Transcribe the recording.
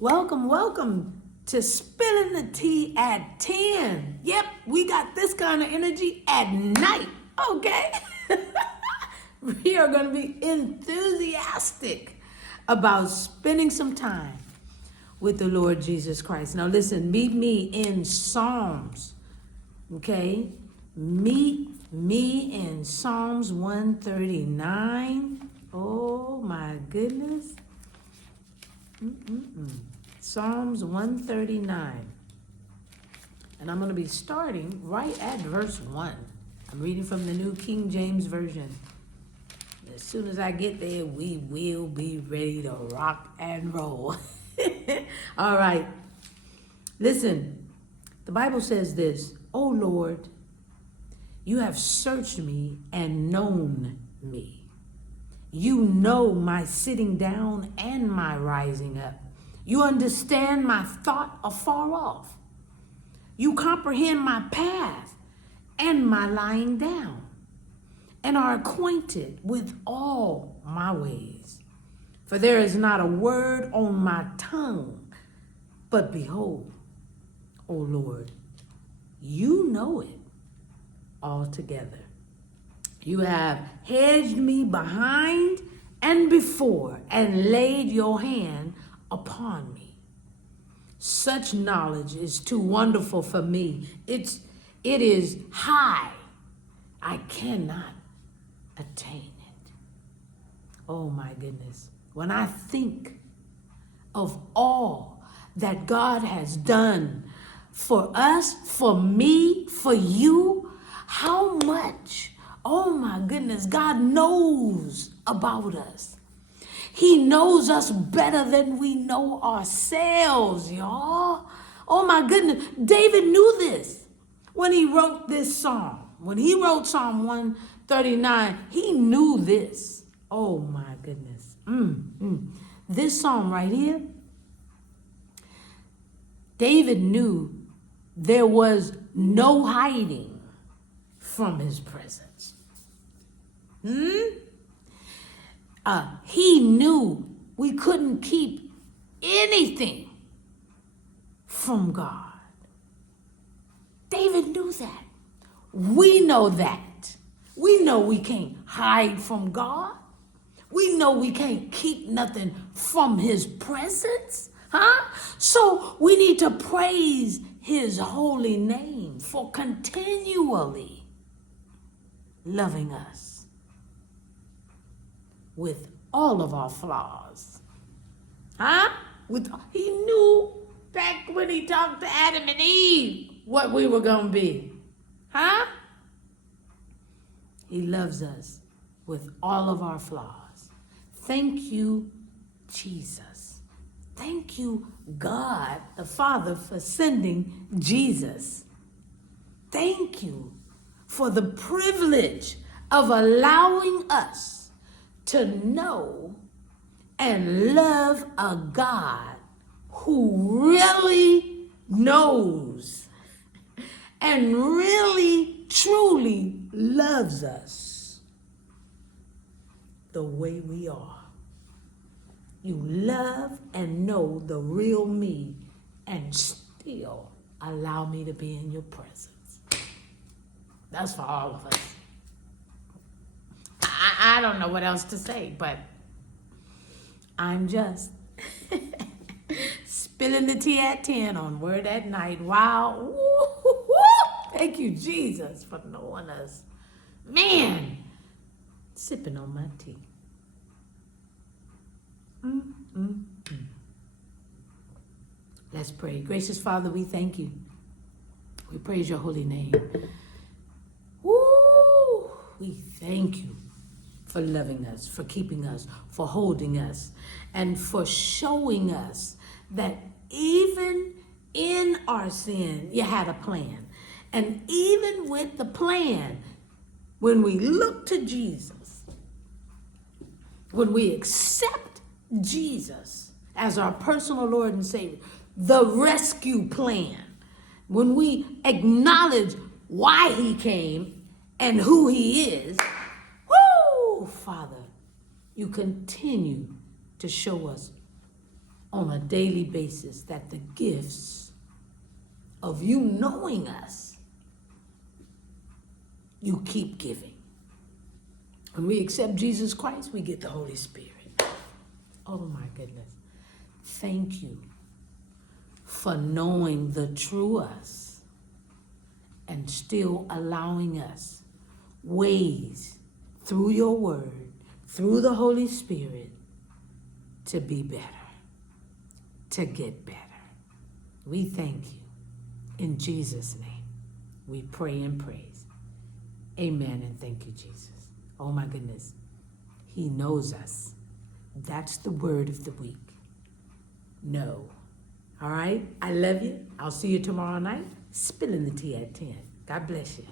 Welcome, welcome to Spilling the Tea at 10. Yep, we got this kind of energy at night, okay? We are going to be enthusiastic about spending some time with the Lord Jesus Christ. Now listen, meet me in Psalms, okay? Meet me in Psalms 139. Oh my goodness. Psalms 139. And I'm going to be starting right at verse 1. I'm reading from the New King James Version. As soon as I get there, we will be ready to rock and roll. All right. Listen, the Bible says this, "O Lord, you have searched me and known me. You know my sitting down and my rising up. You understand my thought afar off. You comprehend my path and my lying down, and are acquainted with all my ways. For there is not a word on my tongue, but behold, O Lord, you know it altogether. You have hedged me behind and before, and laid your hand upon me. Such knowledge is too wonderful for me. It is high. I cannot attain it." Oh my goodness. When I think of all that God has done for us, for me, for you, how much, oh my goodness, God knows about us. He knows us better than we know ourselves, y'all. Oh my goodness. David knew this when he wrote this psalm. When he wrote Psalm 139, he knew this. Oh my goodness. This psalm right here, David knew there was no hiding from his presence. He knew we couldn't keep anything from God. David knew that. We know that. We know we can't hide from God. We know we can't keep nothing from his presence. So we need to praise his holy name for continually loving us with all of our flaws. He knew back when he talked to Adam and Eve what we were going to be. He loves us with all of our flaws. Thank you, Jesus. Thank you, God, the Father, for sending Jesus. Thank you for the privilege of allowing us to know and love a God who really knows and really, truly loves us the way we are. You love and know the real me and still allow me to be in your presence. That's for all of us. I don't know what else to say, but I'm just spilling the tea at 10 on Word at Night. Wow. Woo-hoo-hoo. Thank you, Jesus, for knowing us. Man, sipping on my tea. Let's pray. Gracious Father, we thank you. We praise your holy name. Woo! We thank you for loving us, for keeping us, for holding us, and for showing us that even in our sin, you had a plan. And even with the plan, when we look to Jesus, when we accept Jesus as our personal Lord and Savior, the rescue plan, when we acknowledge why he came and who he is, woo, Father, you continue to show us on a daily basis, that the gifts of you knowing us, you keep giving. When we accept Jesus Christ, we get the Holy Spirit. Oh my goodness. Thank you for knowing the true us and still allowing us ways through your word, through the Holy Spirit, to be better, to get better. We thank you. In Jesus' name, we pray and praise. Amen, and thank you, Jesus. Oh my goodness. He knows us. That's the word of the week. No. All right? I love you. I'll see you tomorrow night. Spilling the tea at 10. God bless you.